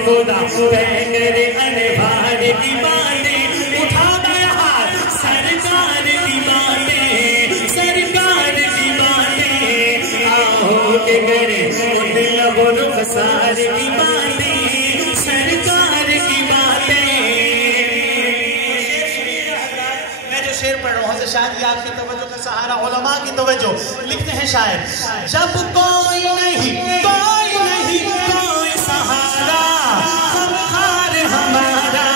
خدا پیغمبر انوار کی باتیں اٹھا دیا ہاتھ سرکار کی باتیں سرکار کی باتیں آہو کے کرے ان لب و رخسار کی باتیں سرکار کی باتیں میں جو شعر پڑھ رہا ہوں حضرت شاہد آپ کی توجہ کا سہارا علماء کی توجہ لکھتے ہیں شاعر جب کوئی نہیں کوئی سہارا ہم خار ہمارا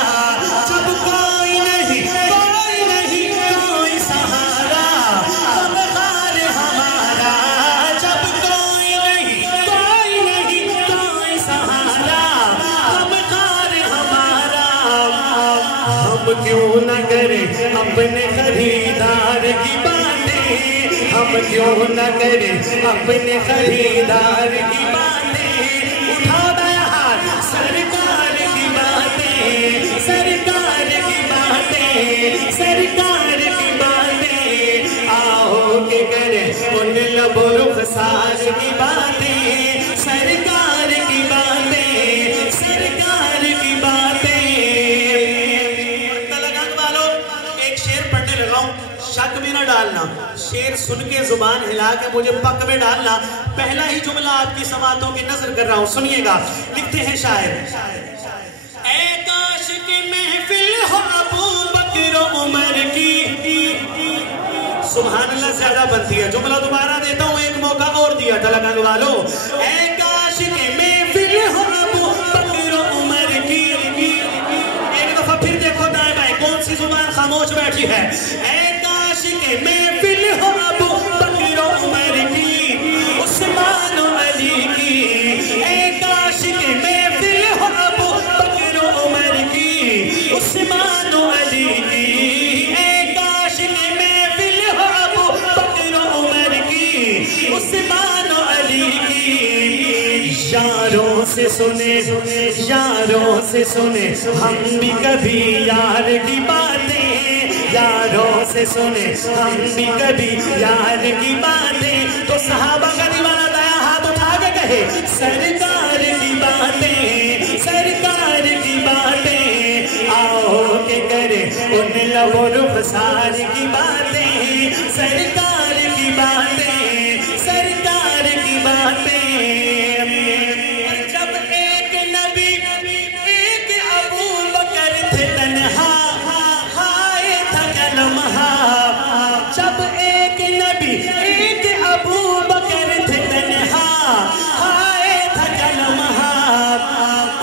جب کوئی نہیں کوئی سہارا ہم خار ہمارا جب کوئی نہیں کوئی سہارا ہم خار ہمارا ہم کیوں نہ کریں اپنے خریدار کی باتیں ہم کیوں نہ کریں اپنے خریدار کی باتیں اٹھا دیا ہاتھ سرکار کی باتیں سرکار کی باتیں سرکار کی باتیں آہو کے کریں ان لب و رخسار کی باتیں سرکار کی باتیں سرکار کی باتیں شک میں نہ ڈالنا شعر سن کے زبان ہلا کے مجھے پک میں ڈالنا پہلا ہی جملہ آپ کی سماعتوں کی نظر کر رہا ہوں سنیے گا لکھتے ہیں شاعر اے کاش کی محفل ہو ابو بکر و عمر کی سبحان اللہ زیادہ بنتی ہے جملہ دوبارہ دیتا ہوں ایک موقع اور دیا تھا لگن والو اے کاش کی محفل ہو ابو بکر و عمر کی ایک دفعہ پھر دیکھو دائیں بائیں کون سی زبان خاموش بیٹھی ہے اے کہ محفل ہو ابو بکر و عمر کی عثمان و علی کی اے کاش کہ محفل ہو ابو بکر و عمر کی عثمان و علی کی اے کاش کہ محفل ہو ابو بکر و عمر کی عثمان و علی کی یاروں سے سنے ہم بھی کبھی یار کی باتیں یاروں سے سنے ہم بھی کبھی یار کی باتیں تو صحابہ کا دیوانہ دایا ہاتھ اٹھا کے کہے سرکار کی باتیں سرکار کی باتیں آؤ کے کرے ان لب و رخسار کی باتیں سرکار کی باتیں سرکار کی باتیں جب ایک نبی ایک ابو بکر تھے تنہا جب ایک نبی ایک ابو بکر تھے تنہا ہائے تھا کلمہ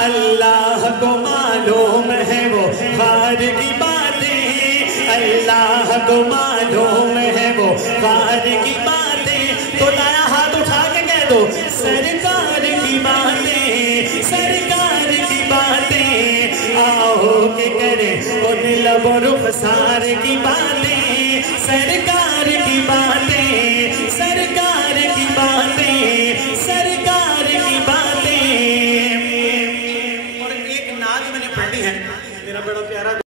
اللہ کو معلوم ہے وہ غار کی باتیں اللہ کو معلوم ہے وہ غار کی باتیں تو دایا ہاتھ اٹھا کے کہہ دو سرکار کی باتیں سرکار کی باتیں آؤ کے کرے ان لب و رخسار کی باتیں سرکار